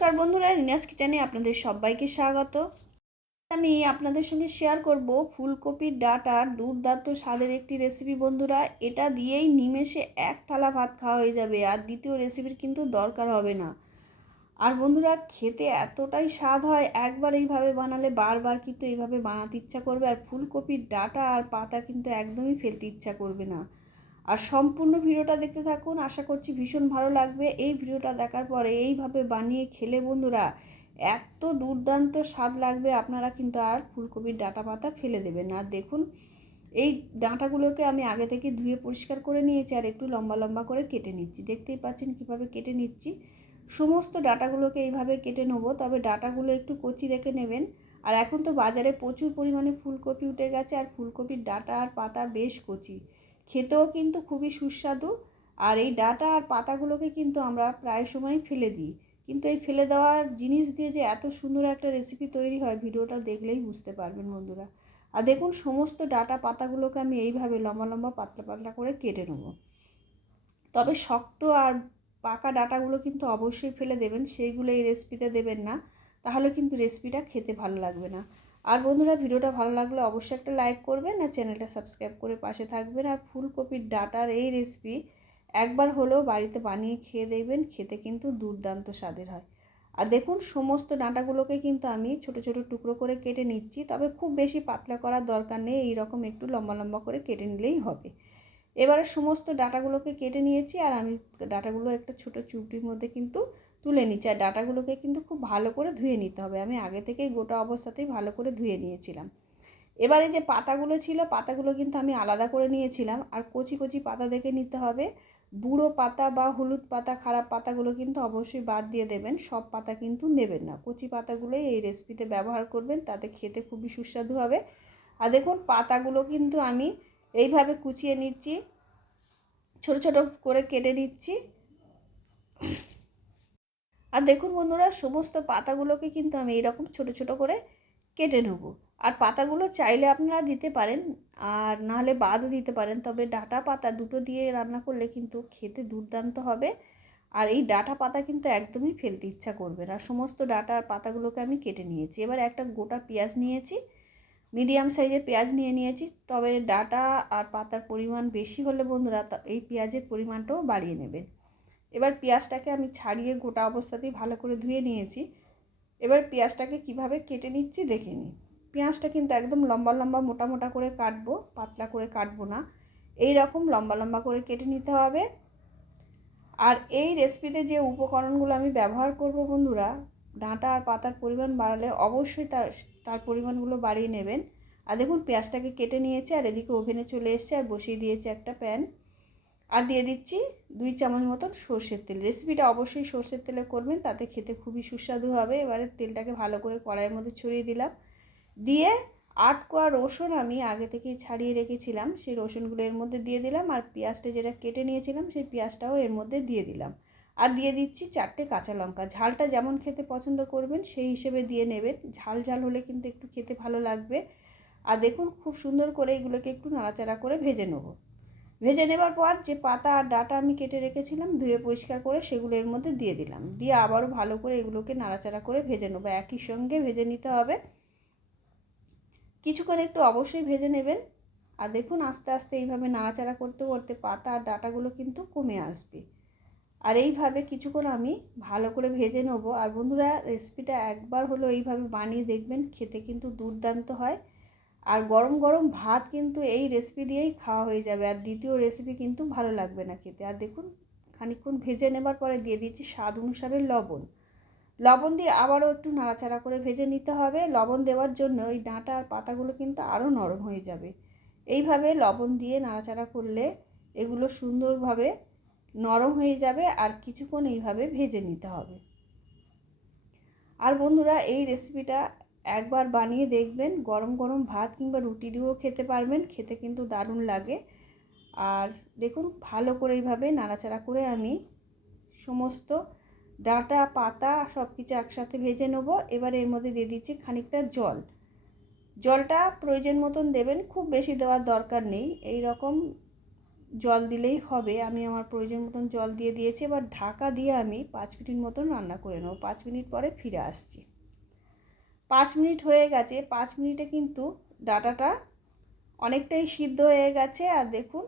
নমস্কার বন্ধুরা, রিনাস কিচেনে আপনাদের সবাইকে স্বাগত। আমি আপনাদের সঙ্গে শেয়ার করব ফুলকপির ডাটার দুর্দান্ত স্বাদের একটি রেসিপি বন্ধুরা। এটা দিয়েই নিমেষে এক থালা ভাত খাওয়া হয়ে যাবে আর দ্বিতীয় রেসিপির কিন্তু দরকার হবে না। আর বন্ধুরা, খেতে এতটাই স্বাদ হয়, একবার এইভাবে বানালে বারবার কিন্তু এইভাবে বানাতে ইচ্ছা করবে আর ফুলকপির ডাটা আর পাতা কিন্তু একদমই ফেলতে ইচ্ছা করবে না। আর সম্পূর্ণ ভিডিওটা দেখতে থাকুন। আশা করছি ভীষণ ভালো লাগবে। এই ভিডিওটা দেখার পরে এইভাবে বানিয়ে খেলে বন্ধুরা এত দুর্দান্ত স্বাদ লাগবে। আপনারা কিন্তু আর ফুলকপির ডাঁটা পাতা ফেলে দেবেন আর দেখুন, এই ডাঁটাগুলোকে আমি আগে থেকে ধুয়ে পরিষ্কার করে নিয়েছি আর একটু লম্বা লম্বা করে কেটে নিচ্ছি। দেখতেই পাচ্ছেন কীভাবে কেটে নিচ্ছি। সমস্ত ডাটাগুলোকে এইভাবে কেটে নেব, তবে ডাটাগুলো একটু কচি রেখে নেবেন। আর এখন তো বাজারে প্রচুর পরিমাণে ফুলকপি উঠে গেছে আর ফুলকপির ডাটা আর পাতা বেশ কচি। খেতেও কিন্তু খুবই সুস্বাদু। আর এই ডাটা আর পাতাগুলোকে কিন্তু আমরা প্রায় সময় ফেলে দিই। কিন্তু এই ফেলে দেওয়ার জিনিস দিয়ে যে এত সুন্দর একটা রেসিপি তৈরি হয়, ভিডিওটা দেখলেই বুঝতে পারবেন বন্ধুরা। আর দেখুন, সমস্ত ডাটা পাতাগুলোকে আমি এইভাবে লম্বা লম্বা, পাতলা পাতলা করে কেটে নেব। তবে শক্ত আর পাকা ডাটাগুলো কিন্তু অবশ্যই ফেলে দেবেন। সেইগুলো এই রেসিপিতে দেবেন না। তাহলে কিন্তু রেসিপিটা খেতে ভালো লাগবে না। আর বন্ধুরা ভিডিওটা ভালো লাগলে অবশ্যই একটা লাইক করবেন আর চ্যানেলটা সাবস্ক্রাইব করে পাশে থাকবেন আর ফুলকপির ডাটার এই রেসিপি একবার হলেও বাড়িতে বানিয়ে খেয়ে দেখবেন, খেতে কিন্তু দুর্দান্ত স্বাদের হয়। আর দেখুন, সমস্ত ডাঁটাগুলোকে কিন্তু আমি ছোট ছোট টুকরো করে কেটে নিচ্ছি, তবে খুব বেশি পাতলা করার দরকার নেই, এইরকম একটু লম্বা লম্বা করে কেটে নিলেই হবে। এবারে সমস্ত ডাটাগুলোকে কেটে নিয়েছি, আর আমি ডাটাগুলো একটা ছোট চুপটির মধ্যে কিন্তু তুলে নিচ্ছি আর ডাটাগুলোকে কিন্তু খুব ভালো করে ধুয়ে নিতে হবে। আমি আগে থেকেই গোটা অবস্থাতেই ভালো করে ধুয়ে নিয়েছিলাম। এবারে যে পাতাগুলো ছিল, পাতাগুলো কিন্তু আমি আলাদা করে নিয়েছিলাম। আর কচি কচি পাতা দেখে নিতে হবে। বুড়ো পাতা বা হলুদ পাতা, খারাপ পাতাগুলো কিন্তু অবশ্যই বাদ দিয়ে দেবেন। সব পাতা কিন্তু নেবেন না। কচি পাতাগুলোই এই রেসিপিতে ব্যবহার করবেন, তাতে খেতে খুবই সুস্বাদু হবে। আর দেখুন, পাতাগুলো কিন্তু আমি এইভাবে কুচিয়ে নিচ্ছি। ছোট ছোট করে কেটে নিচ্ছি। আর দেখুন বন্ধুরা, সমস্ত পাতাগুলোকে কিন্তু আমি এইরকম ছোট ছোট করে কেটে নেব। আর পাতাগুলো চাইলে আপনারা দিতে পারেন, আর নাহলে বাদও দিতে পারেন, তবে ডাটা পাতা দুটো দিয়ে রান্না করলে কিন্তু খেতে দুর্দান্ত হবে। আর এই ডাটা পাতা কিন্তু একদমই ফেলতে ইচ্ছা করবে না। সমস্ত ডাটা আর পাতাগুলোকে আমি কেটে নিয়েছি। এবার একটা গোটা পেঁয়াজ নিয়েছি, মিডিয়াম সাইজের পেঁয়াজ নিয়ে নিয়েছি, তবে ডাটা আর পাতার পরিমাণ বেশি হলে বন্ধুরা এই পেঁয়াজের পরিমাণটাও বাড়িয়ে নেবেন এবার পেঁয়াজটাকে আমি ছাড়িয়ে গোটা অবস্থাতেই ভালো করে ধুয়ে নিয়েছি। এবার পেঁয়াজটাকে কীভাবে কেটে নিচ্ছি দেখে নিই। পেঁয়াজটা কিন্তু একদম লম্বা লম্বা মোটা মোটা করে কাটবো, পাতলা করে কাটবো না। এই রকম লম্বা লম্বা করে কেটে নিতে হবে। আর এই রেসিপিতে যে উপকরণগুলো আমি ব্যবহার করব বন্ধুরা, ডাঁটা আর পাতার পরিমাণ বাড়ালে অবশ্যই তার তার পরিমাণগুলো বাড়িয়ে নেবেন। আর দেখুন, পেঁয়াজটাকে কেটে নিয়েছে আর এদিকে ওভেনে চলে এসছে আর বসিয়ে দিয়েছে একটা প্যান। আর দিয়ে দিচ্ছি দুই চামচ মতন সর্ষের তেল। রেসিপিটা অবশ্যই সর্ষের তেলে করবেন, তাতে খেতে খুবই সুস্বাদু হবে। এবারে তেলটাকে ভালো করে কড়াইয়ের মধ্যে ছড়িয়ে দিলাম। দিয়ে আট কোয়া রসুন আমি আগে থেকেই ছাড়িয়ে রেখেছিলাম। সেই রসুনগুলো এর মধ্যে দিয়ে দিলাম আর পেঁয়াজটা যেটা কেটে নিয়েছিলাম, সেই পেঁয়াজটাও এর মধ্যে দিয়ে দিলাম। আর দিয়ে দিচ্ছি চারটে কাঁচা লঙ্কা। ঝালটা যেমন খেতে পছন্দ করবেন, সেই হিসেবে দিয়ে নেবেন। ঝাল ঝাল হলে কিন্তু একটু খেতে ভালো লাগবে। আর দেখুন, খুব সুন্দর করে এগুলোকে একটু নাড়াচাড়া করে ভেজে নেব। ভেজে নেবার পর যে পাতা আর ডাটা আমি কেটে রেখেছিলাম, ধুয়ে পরিষ্কার করে সেগুলো এর মধ্যে দিয়ে দিলাম। দিয়ে আবারও ভালো করে এগুলোকে নাড়াচাড়া করে ভেজে নেব। একই সঙ্গে ভেজে নিতে হবে। কিছুক্ষণ একটু অবশ্যই ভেজে নেবেন। আর দেখুন, আস্তে আস্তে এইভাবে নাড়াচাড়া করতে করতে পাতা আর ডাটাগুলো কিন্তু কমে আসবে। আর এইভাবে কিছুক্ষণ আমি ভালো করে ভেজে নেব। আর বন্ধুরা রেসিপিটা একবার হলো এইভাবে বানিয়ে দেখবেন, খেতে কিন্তু দুর্দান্ত হয়। আর গরম গরম ভাত কিন্তু এই রেসিপি দিয়েই খাওয়া হয়ে যাবে। আর দ্বিতীয় রেসিপি কিন্তু ভালো লাগবে না খেতে। আর দেখুন, খানিকক্ষণ ভেজে নেবার পরে দিয়ে দিচ্ছি স্বাদ অনুসারে লবণ। লবণ দিয়ে আবারও একটু নাড়াচাড়া করে ভেজে নিতে হবে। লবণ দেওয়ার জন্য ওই ডাঁটা আর পাতাগুলো কিন্তু আরও নরম হয়ে যাবে। এইভাবে লবণ দিয়ে নাড়াচাড়া করলে এগুলো সুন্দরভাবে নরম হয়ে যাবে আর কিছুক্ষণ এইভাবে ভেজে নিতে হবে। আর বন্ধুরা, এই রেসিপিটা একবার বানিয়ে দেখবেন, গরম গরম ভাত কিংবা রুটি দিয়েও খেতে পারবেন, খেতে কিন্তু দারুণ লাগে। আর দেখুন, ভালো করে এইভাবে নাড়াচাড়া করে আমি সমস্ত ডাঁটা, পাতা সব কিছু একসাথে ভেজে নেব। এবার এর মধ্যে দিয়ে দিচ্ছি খানিকটা জল। জলটা প্রয়োজন মতন দেবেন, খুব বেশি দেওয়ার দরকার নেই। এই রকম জল দিলেই হবে। আমি আমার প্রয়োজন মতন জল দিয়ে দিয়েছি। এবার ঢাকা দিয়ে আমি পাঁচ মিনিট মতন রান্না করে নেব। পাঁচ মিনিট পরে ফিরে আসছি। পাঁচ মিনিট হয়ে গেছে, পাঁচ মিনিটে কিন্তু ডাটাটা অনেকটাই সিদ্ধ হয়ে গেছে। আর দেখুন,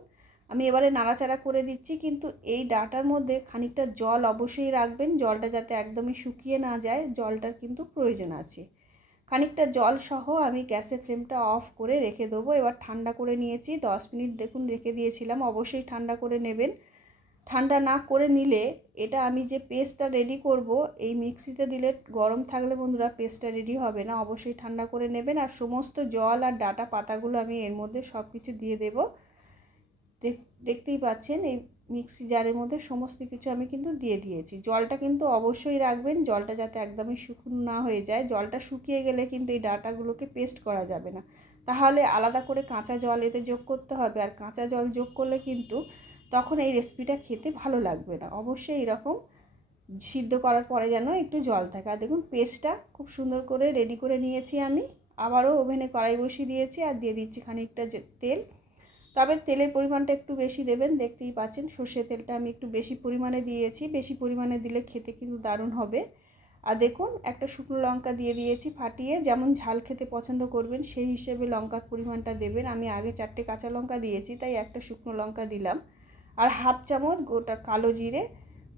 আমি এবারে নাড়াচাড়া করে দিচ্ছি, কিন্তু এই ডাটার মধ্যে খানিকটা জল অবশ্যই রাখবেন, জলটা যাতে একদমই শুকিয়ে না যায়, জলটার কিন্তু প্রয়োজন আছে। খানিকটা জল সহ আমি গ্যাসের ফ্লেমটা অফ করে রেখে দেবো। এবার ঠান্ডা করে নিয়েছি, দশ মিনিট দেখুন রেখে দিয়েছিলাম, অবশ্যই ঠান্ডা করে নেবেন। ঠান্ডা না করে নিলে এটা আমি যে পেস্টটা রেডি করব, এই মিক্সিতে দিলে গরম থাকলে বন্ধুরা পেস্টটা রেডি হবে না। অবশ্যই ঠান্ডা করে নেবেন আর সমস্ত জল আর ডাটা পাতাগুলো আমি এর মধ্যে সব কিছু দিয়ে দেব। দেখতেই পাচ্ছেন এই মিক্সি জারের মধ্যে সমস্ত কিছু আমি কিন্তু দিয়ে দিয়েছি। জলটা কিন্তু অবশ্যই রাখবেন, জলটা যাতে একদমই শুকনো না হয়ে যায়। জলটা শুকিয়ে গেলে কিন্তু এই ডাটাগুলোকে পেস্ট করা যাবে না। তাহলে আলাদা করে কাঁচা জল এতে যোগ করতে হবে। আর কাঁচা জল যোগ করলে কিন্তু তখন এই রেসিপিটা খেতে ভালো লাগবে না। অবশ্যই এরকম সিদ্ধ করার পরে যেন একটু জল থাকে। আর দেখুন পেস্টটা খুব সুন্দর করে রেডি করে নিয়েছি আমি। আবারও ওভেনে কড়াই বসিয়ে দিয়েছি আর দিয়ে দিচ্ছি খানিকটা তেল। তবে তেলের পরিমাণটা একটু বেশি দেবেন। দেখতেই পাচ্ছেন সর্ষে তেলটা আমি একটু বেশি পরিমাণে দিয়েছি। বেশি পরিমাণে দিলে খেতে কিন্তু দারুণ হবে। আর দেখুন, একটা শুকনো লঙ্কা দিয়ে দিয়েছি ফাটিয়ে। যেমন ঝাল খেতে পছন্দ করবেন, সেই হিসেবে লঙ্কার পরিমাণটা দেবেন। আমি আগে চারটে কাঁচা লঙ্কা দিয়েছি, তাই একটা শুকনো লঙ্কা দিলাম। আর হাফ চামচ গোটা কালো জিরে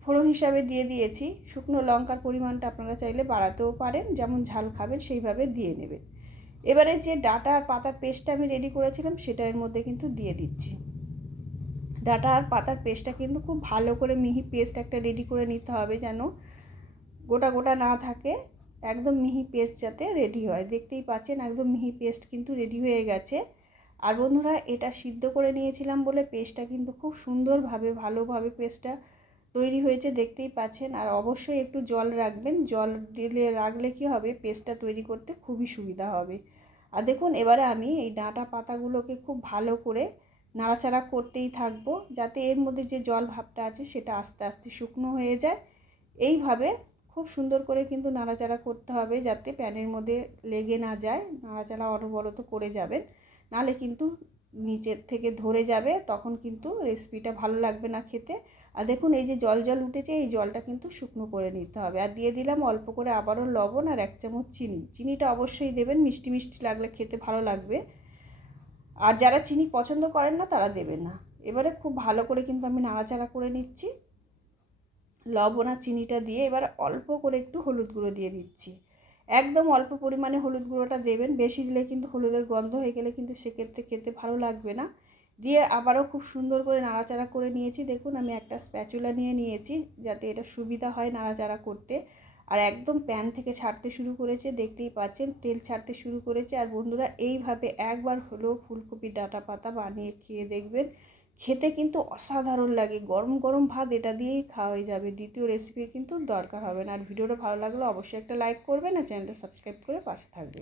ফোড়ন হিসাবে দিয়ে দিয়েছি। শুকনো লঙ্কার পরিমাণটা আপনারা চাইলে বাড়াতেও পারেন, যেমন ঝাল খাবেন সেইভাবে দিয়ে নেবেন। এবারে যে ডাটা আর পাতার পেস্টটা আমি রেডি করেছিলাম, সেটা এর মধ্যে কিন্তু দিয়ে দিচ্ছি। ডাটা আর পাতার পেস্টটা কিন্তু খুব ভালো করে মিহি পেস্ট একটা রেডি করে নিতে হবে যেন গোটা গোটা না থাকে, একদম মিহি পেস্ট যাতে রেডি হয়। দেখতেই পাচ্ছেন, একদম মিহি পেস্ট কিন্তু রেডি হয়ে গেছে। আর বন্ধুরা, এটা সিদ্ধ করে নিয়েছিলাম বলে পেস্টটা কিন্তু খুব সুন্দরভাবে, ভালোভাবে পেস্টটা তৈরি হয়েছে, দেখতেই পাচ্ছেন। আর অবশ্যই একটু জল রাখবেন। জল দিলে রাখলে কি হবে? পেস্টটা তৈরি করতে খুবই সুবিধা হবে। আর দেখুন, এবারে আমি এই ডাঁটা পাতাগুলোকে খুব ভালো করে নাড়াচাড়া করতেই থাকব, যাতে এর মধ্যে যে জল ভাবটা আছে, সেটা আস্তে আস্তে শুকনো হয়ে যায়। এইভাবে খুব সুন্দর করে কিন্তু নাড়াচাড়া করতে হবে, যাতে প্যানের মধ্যে লেগে না যায়। নাড়াচাড়া অনবরত করে যাবেন। নালে কিন্তু নিচের থেকে ধরে যাবে, তখন কিন্তু রেসিপিটা ভালো লাগবে না খেতে। আর দেখুন, এই যে জল জল উঠেছে, এই জলটা কিন্তু শুকনো করে নিতে হবে। আর দিয়ে দিলাম অল্প করে আবারও লবণ আর এক চামচ চিনি। চিনিটা অবশ্যই দেবেন, মিষ্টি মিষ্টি লাগলে খেতে ভালো লাগবে। আর যারা চিনি পছন্দ করেন না, তারা দেবেন না। এবারে খুব ভালো করে কিন্তু আমি নাড়াচাড়া করে নিচ্ছি। লবণ আর চিনিটা দিয়ে এবার অল্প করে একটু হলুদ গুঁড়ো দিয়ে দিচ্ছি। একদম অল্প পরিমাণে হলুদ গুঁড়োটা দেবেন। বেশি দিলে কিন্তু হলুদের গন্ধ হয়ে গেলে কিন্তু সেক্ষেত্রে খেতে ভালো লাগবে না। দিয়ে আবারও খুব সুন্দর করে নাড়াচাড়া করে নিয়েছি। দেখুন, আমি একটা স্প্যাচুলা নিয়ে নিয়েছি যাতে এটা সুবিধা হয় নাড়াচাড়া করতে। আর একদম প্যান থেকে ছাড়তে শুরু করেছে, দেখতেই পাচ্ছেন, তেল ছাড়তে শুরু করেছে। আর বন্ধুরা, এইভাবে একবার হলেও ফুলকপির ডাটা পাতা বানিয়ে খেয়ে দেখবেন। খেতে কিন্তু অসাধারণ লাগে। গরম গরম ভাত এটা দিয়েই খাওয়া হয়ে যাবে। দ্বিতীয় রেসিপির কিন্তু দরকার হবে না। আর ভিডিওটা ভালো লাগলে অবশ্যই একটা লাইক করবেন আর চ্যানেলটা সাবস্ক্রাইব করে পাশে থাকবে